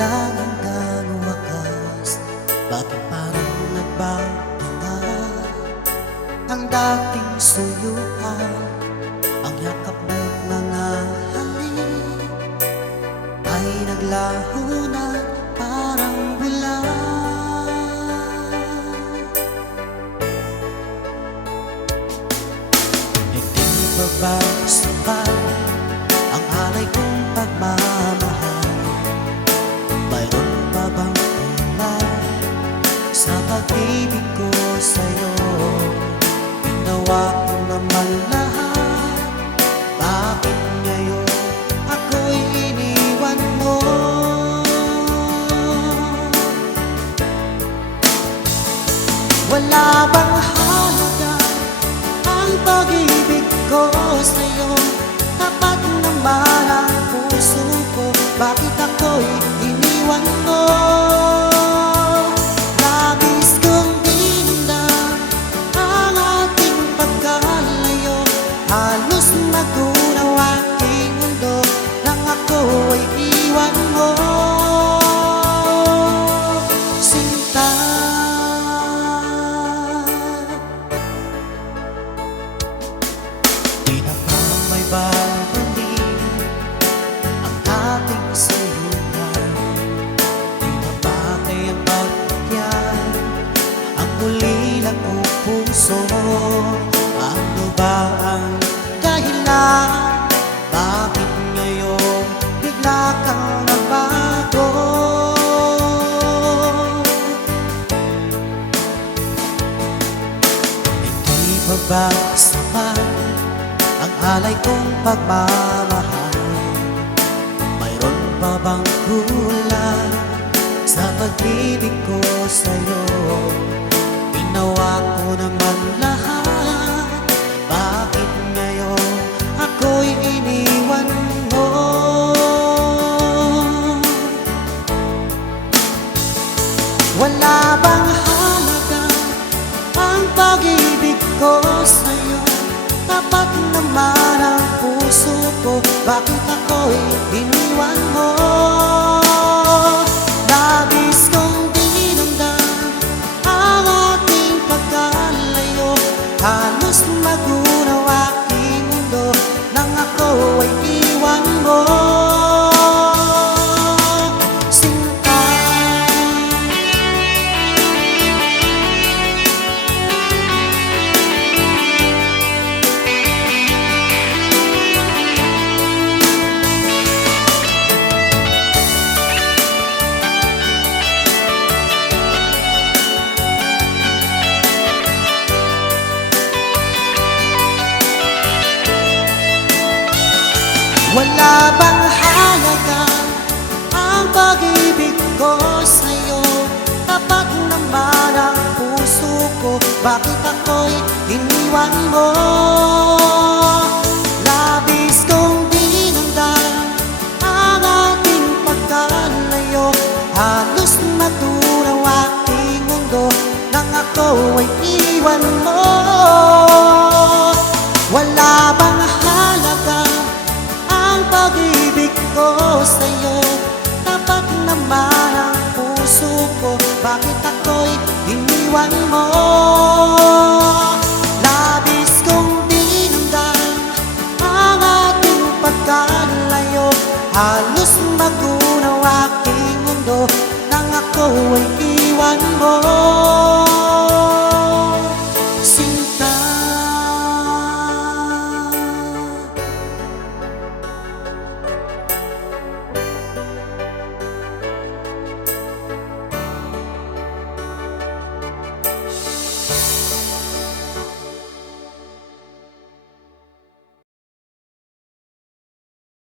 Lang hanggang wakas. Bakit parang nagbago na Ang dating suyuan Ang yakap at mga halik Ay naglaho na parang bulan Hindi pa ba sapat Ang alay kong pagmamahal Wala bang halaga ang pag-ibig ko sa'yo Tapat naman ang puso ko Bakit ako'y iniwan mo? Hindi ba ba sapat ang alay kong pagmamahal? Mayroon pa bang kulang sa pag-ibig ko sa'yo? Ginawa ko naman Tapat naman ang puso ko Bakit ako'y iniwan mo? Labis kong Wala bang halaga ang pag-ibig ko sa'yo? Tapat naman ang puso ko Bakit ako'y iniwan mo? Labis kong dinamdam ang ating pagkalayo Halos maturaw aking mundo Nang ako ay iwan mo iwan mo Labis kong dinamdam ang ating pagkalayo. Halos magunaw aking mundo nang ako ay iwan mo.